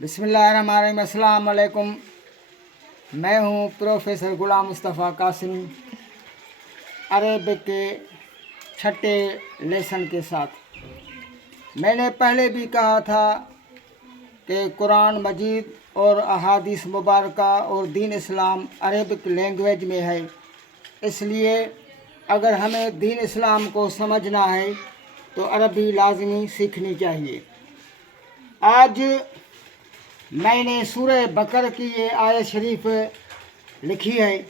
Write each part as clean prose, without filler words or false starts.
बिस्मिल्लाहिर्रहमानिर्रहीम। अस्सलाम वालेकुम। मैं हूँ प्रोफेसर गुलाम मुस्तफ़ा कासिम, अरबिक के छठे लेसन के साथ। मैंने पहले भी कहा था कि कुरान मजीद और अहादीस मुबारका और दीन इस्लाम अरबिक लैंग्वेज में है, इसलिए अगर हमें दीन इस्लाम को समझना है तो अरबी लाजमी सीखनी चाहिए। आज मैंने सूरह बकर की ये आयत शरीफ लिखी है।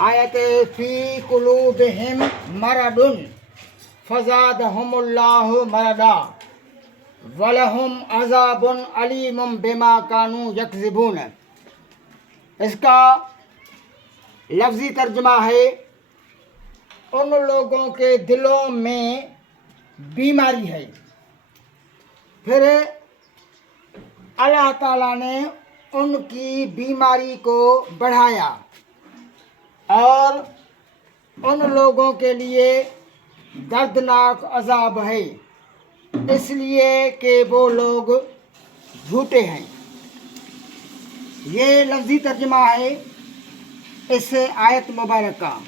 आयत फ़ी कुलूबिहिम मरदुन फ़ज़ादहुमुल्लाहु मरदा वलहुम अज़ाबुन अलीमुम बिमा कानू यकज़िबून। इसका लफ्ज़ी तर्जुमा है, उन लोगों के दिलों में बीमारी है। फिर अल्लाह ताला ने उनकी बीमारी को बढ़ाया और उन लोगों के लिए दर्दनाक अजाब है, इसलिए कि वो लोग झूठे हैं। ये लफ्ज़ी तर्जुमा है इस आयत मुबारक का।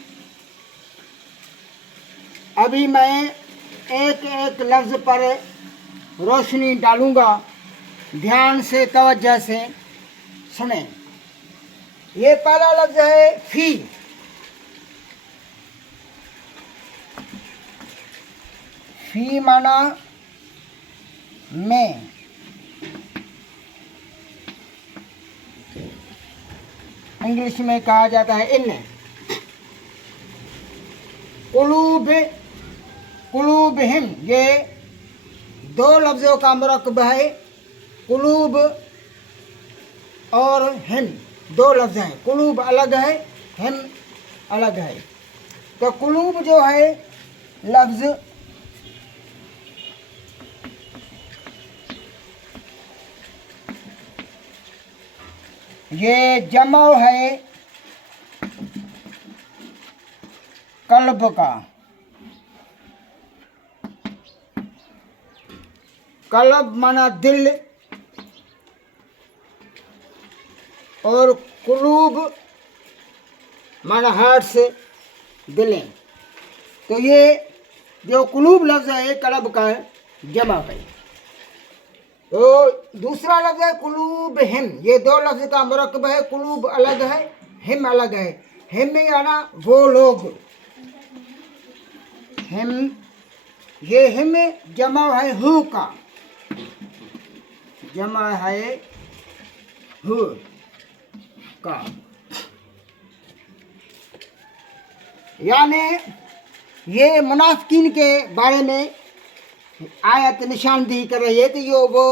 अभी मैं एक एक लफ्ज़ पर रोशनी डालूँगा, ध्यान से तवज्जो से सुने। ये पहला लफ्ज़ है फ़ी। फ़ी माना में। इंग्लिश में कहा जाता है इन। कुलूब कुलूबिहिम, ये दो लफ्ज़ों का मुरक्कब है। कुलूब और हिम दो लफ्ज़ हैं। कुलूब अलग है, हिम अलग है। तो कुलूब जो है लफ्ज़, ये जमा है कल्ब का। कल्ब माना दिल और कुलूब माना हार्ट से दिलें। तो ये जो कुलूब लफ्ज़ है कल्ब का जमा है। तो दूसरा लफ्ज़ है कुलूब हिम। ये दो लफ्ज़ का मुरक्कब है। कुलूब अलग है, हिम अलग है। हिम में आना वो लोग। हिम, ये हिम जमा है हु का, जमा है हु का। यानी ये मुनाफिकीन के बारे में आयत निशानदेही कर रही है कि यो वो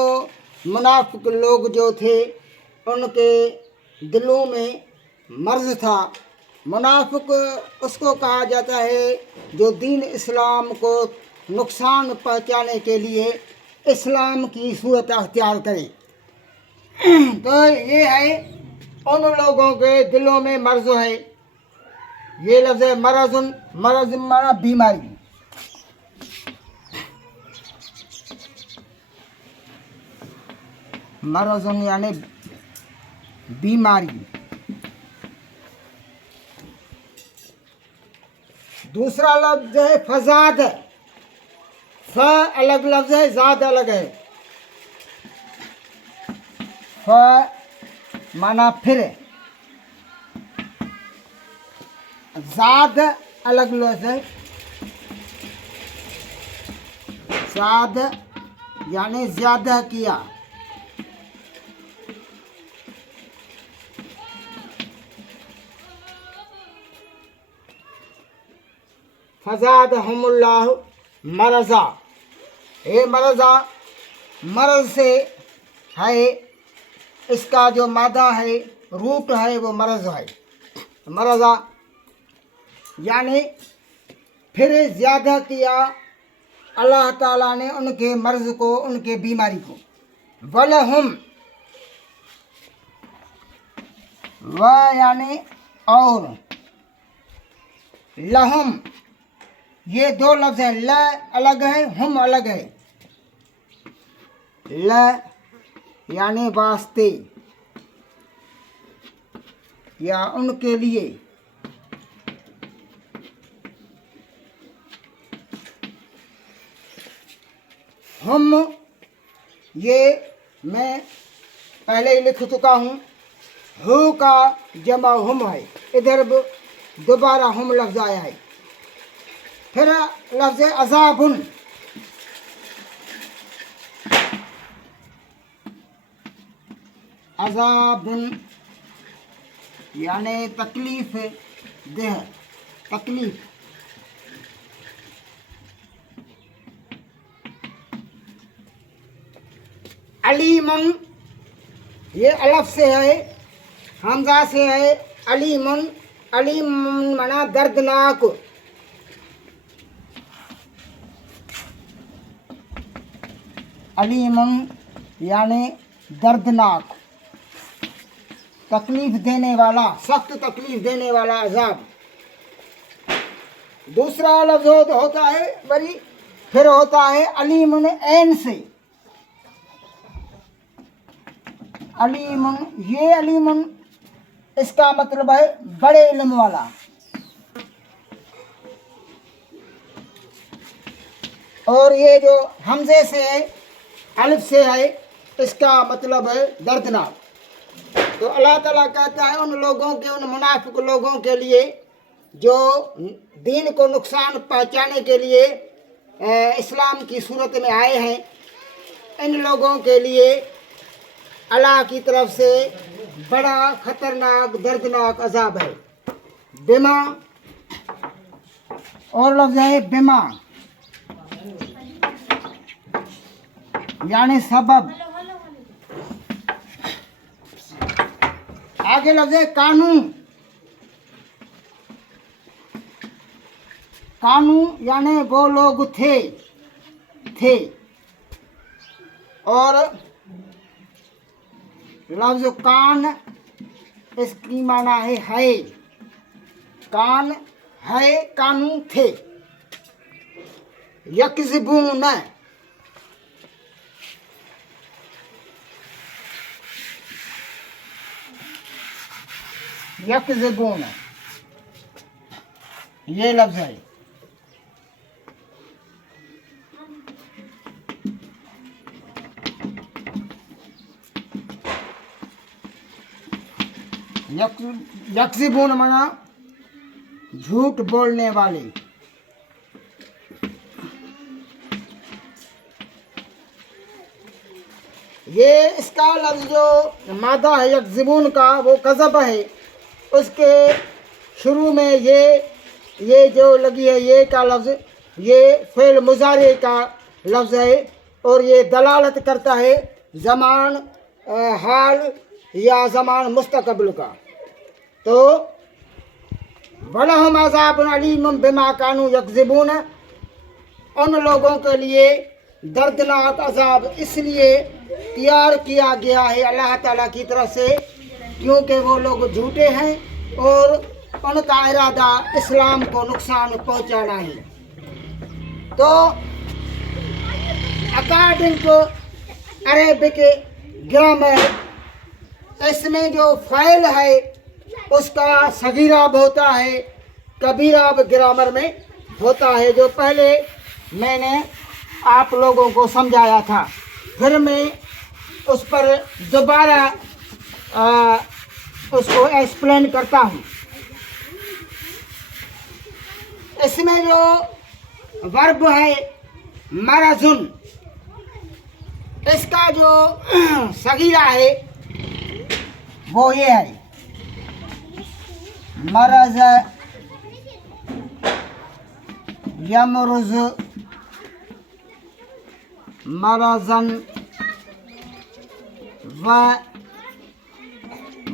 मुनाफिक लोग जो थे उनके दिलों में मर्ज़ था। मुनाफिक उसको कहा जाता है जो दीन इस्लाम को नुकसान पहुंचाने के लिए इस्लाम की सूरत अख्तियार करे। तो ये है उन लोगों के दिलों में मर्ज़ है। ये लफ्ज़ है मरज़ुन। मरज़ माना बीमारी। मरज़ुन यानी बीमारी। दूसरा लफ्ज़ है फसाद। फ अलग लफ्ज़ है, ज़ाद अलग है। फ माना फिर, ज़ाद अलग लफ्ज़ है। ज़ाद यानी ज़्यादा किया। फ़ज़ादहुमुल्लाहु मरज़ा। ये मरज़ा मरज़ से है, इसका जो मादा है रूट है वो मरज़ है। मरज़ा यानी फिर ज़्यादा किया अल्लाह ताला ने उनके मर्ज़ को, उनके बीमारी को। वलहुम, व यानी और, लहुम, ये दो लफ्ज़ हैं। ल अलग है, हम अलग है। ल यानी वास्ते या उनके लिए। हम, ये मैं पहले ही लिख चुका हूँ। हु का जमा हम है, इधर दोबारा हम लफ्ज आया है। फिर लफ्ज अजाबुन, अजाबुन यानी तकलीफ देह, तकलीफ। अलीमन, ये अलफ से है, हमजा से है। अलीमन, अलीम माना दर्दनाक। अलीमन यानी दर्दनाक, तकलीफ देने वाला, सख्त तकलीफ देने वाला अजाब। दूसरा लफ्ज होता है बड़ी, फिर होता है अलीमन ऐन से। अलीमन, ये अलीमन इसका मतलब है बड़े इल्म वाला। और ये जो हमजे से है, अलिफ से है, इसका मतलब है दर्दनाक। तो अल्लाह ताला कहता है उन लोगों के, उन मुनाफिक लोगों के लिए जो दीन को नुकसान पहुंचाने के लिए इस्लाम की सूरत में आए हैं, इन लोगों के लिए अल्लाह की तरफ से बड़ा खतरनाक दर्दनाक अजाब है। बिमा, और लफ्ज है बिमा यानी सबब। आगे लफ्ज है कानून। कानून यानी वो लोग थे। और लफ्ज कान, इसकी माना है। कान है, कानून थे। यकज़िबून, यकज़िबून ये लफ्ज है। यकज़िबून माना झूठ बोलने वाले। ये इसका लफ्ज जो मादा है यकज़िबून का, वो कज़ब है। उसके शुरू में ये जो लगी है, ये का लफ्ज, ये फ़ेल मुज़ारे का लफ्ज है। और ये दलालत करता है ज़मान हाल या ज़मान मुस्तक़बिल का। तो वलहुम अज़ाबुन अलीमुन बिमा कानू यकज़िबून, उन लोगों के लिए दर्दनाक अजाब इसलिए तैयार किया गया है अल्लाह ताला की तरफ से क्योंकि वो लोग झूठे हैं और उनका इरादा इस्लाम को नुकसान पहुंचाना है। तो अकॉर्डिंग टू अरेबिक ग्रामर, इसमें जो फ़ाइल है उसका सगीराब होता है, कबीराब ग्रामर में होता है, जो पहले मैंने आप लोगों को समझाया था। फिर मैं उस पर दोबारा उसको एक्सप्लेन करता हूँ। इसमें जो वर्ब है मरजुन, इसका जो सगीरा है वो ये है मरज यमरुज, मरजन व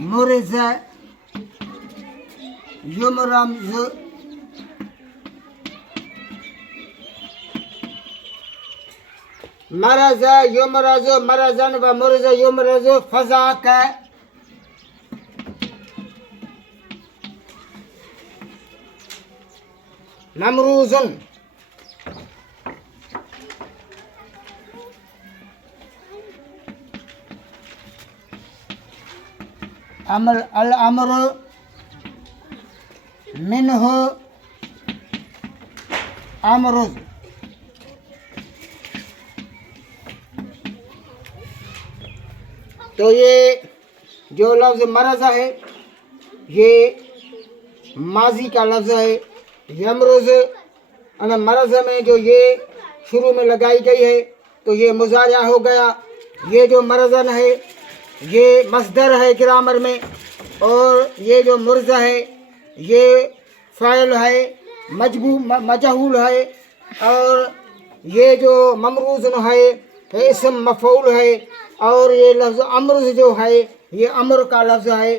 मुरज युमरमज। मरज युमरज मरजन व मुरज युमरज फजा का नमरूजुन। अल अमर मिन्हु अमरुज। तो ये जो लफ्ज़ मरज़ है ये माजी का लफ्ज़ है। यमरुज और मरज़ में जो ये शुरू में लगाई गई है तो ये मुज़ारिया हो गया। ये जो मरज़न है ये मस्दर है ग्रामर में, और ये जो मुर्ज़ है ये फ़ाइल है, मजहूल है, और ये जो ममरूज़न है ये इसम मफ़ऊल है, और ये लफ्ज़ अमरुज़ जो है ये अमर का लफ्ज़ है,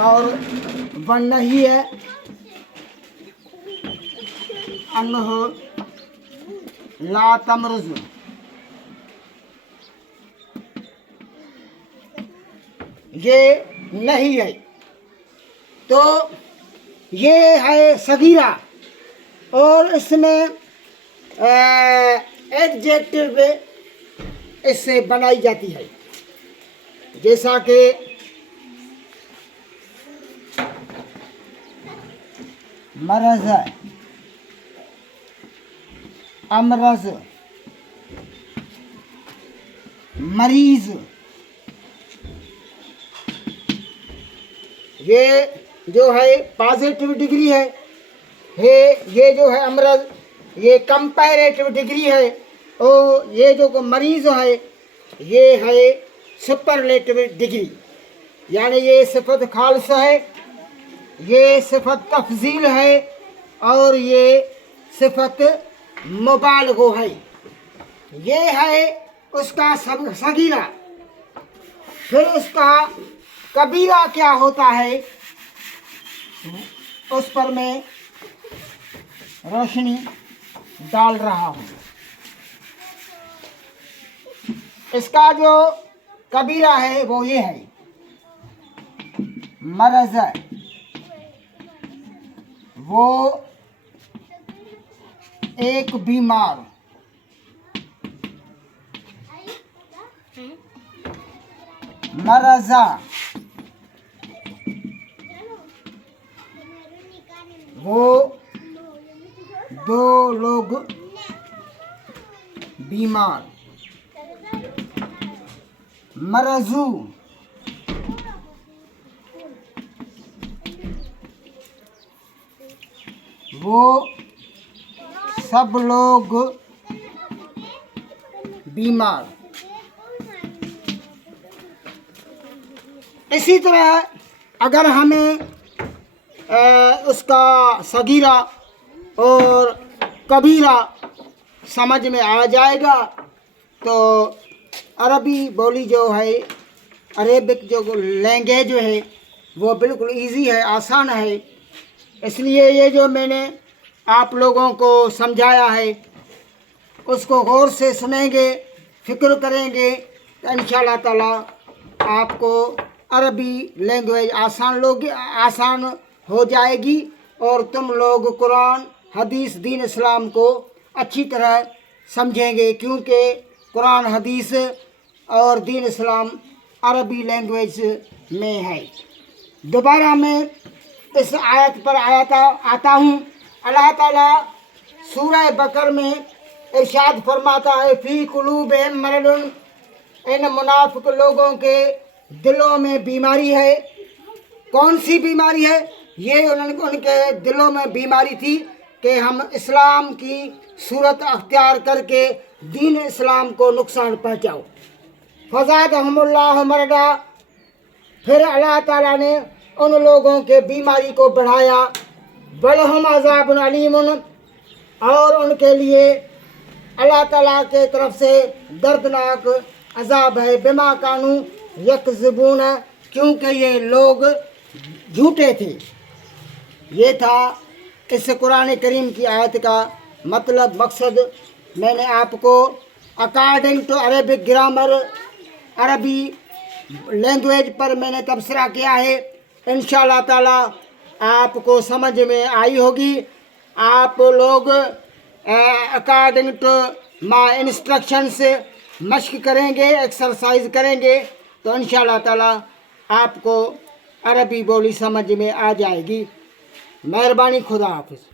और वन नहीं है अन्नहु ला तमरुज़। ये नहीं है, तो ये है सगीरा, और इसमें एडजेक्टिव इससे बनाई जाती है, जैसा कि मरज़, अमरज़, मरीज़। ये जो है पॉजिटिव डिग्री है, ये जो है अमरज़ ये कंपैरेटिव डिग्री है, और ये जो मरीज़ है ये है सुपरलेटिव डिग्री। यानी ये सिफत खालस है, ये सिफत तफजील है, और ये सिफत मुबालगो है। ये है उसका सगीरा। फिर उसका कबीरा क्या होता है उस पर मैं रोशनी डाल रहा हूँ। इसका जो कबीरा है वो ये है मरज़, वो एक बीमार, मरज़ा वो दो लोग बीमार, मरज़ू वो सब लोग बीमार। इसी तरह अगर हमें उसका सगीरा और कबीरा समझ में आ जाएगा तो अरबी बोली जो है, अरेबिक जो लैंग्वेज है वो बिल्कुल इजी है, आसान है। इसलिए ये जो मैंने आप लोगों को समझाया है उसको गौर से सुनेंगे, फ़िक्र करेंगे तो इंशाअल्लाह ताला आपको अरबी लैंग्वेज आसान हो जाएगी, और तुम लोग कुरान हदीस दीन इस्लाम को अच्छी तरह समझेंगे, क्योंकि कुरान हदीस और दीन इस्लाम अरबी लैंग्वेज में है। दोबारा मैं इस आयत पर आता हूँ। अल्लाह ताला सूरह बकर में इरशाद फरमाता है, फ़ी कुलूबिहिम मरदुन, इन मुनाफिक लोगों के दिलों में बीमारी है। कौन सी बीमारी है? ये उनके दिलों में बीमारी थी कि हम इस्लाम की सूरत अख्तियार करके दीन इस्लाम को नुकसान पहुँचाओ। फ़ज़ादहुमुल्लाहु मरदा, फिर अल्लाह ताला ने उन लोगों के बीमारी को बढ़ाया। वलहुम अज़ाबुन अलीमुन, और उनके लिए अल्लाह ताला के तरफ से दर्दनाक अजाब है। बिमा कानू यकज़िबून, क्योंकि ये लोग झूठे थे। ये था इस कुरान करीम की आयत का मतलब, मकसद। मैंने आपको अकॉर्डिंग टू अरेबिक ग्रामर, अरबी लैंग्वेज पर मैंने तबसरा किया है। इंशाअल्लाह ताला आपको समझ में आई होगी। आप लोग अकॉर्डिंग टू माय इंस्ट्रक्शंस मश्क करेंगे, एक्सरसाइज करेंगे तो इंशाअल्लाह ताला आपको अरबी बोली समझ में आ जाएगी। मेहरबानी, खुदा हाफिज।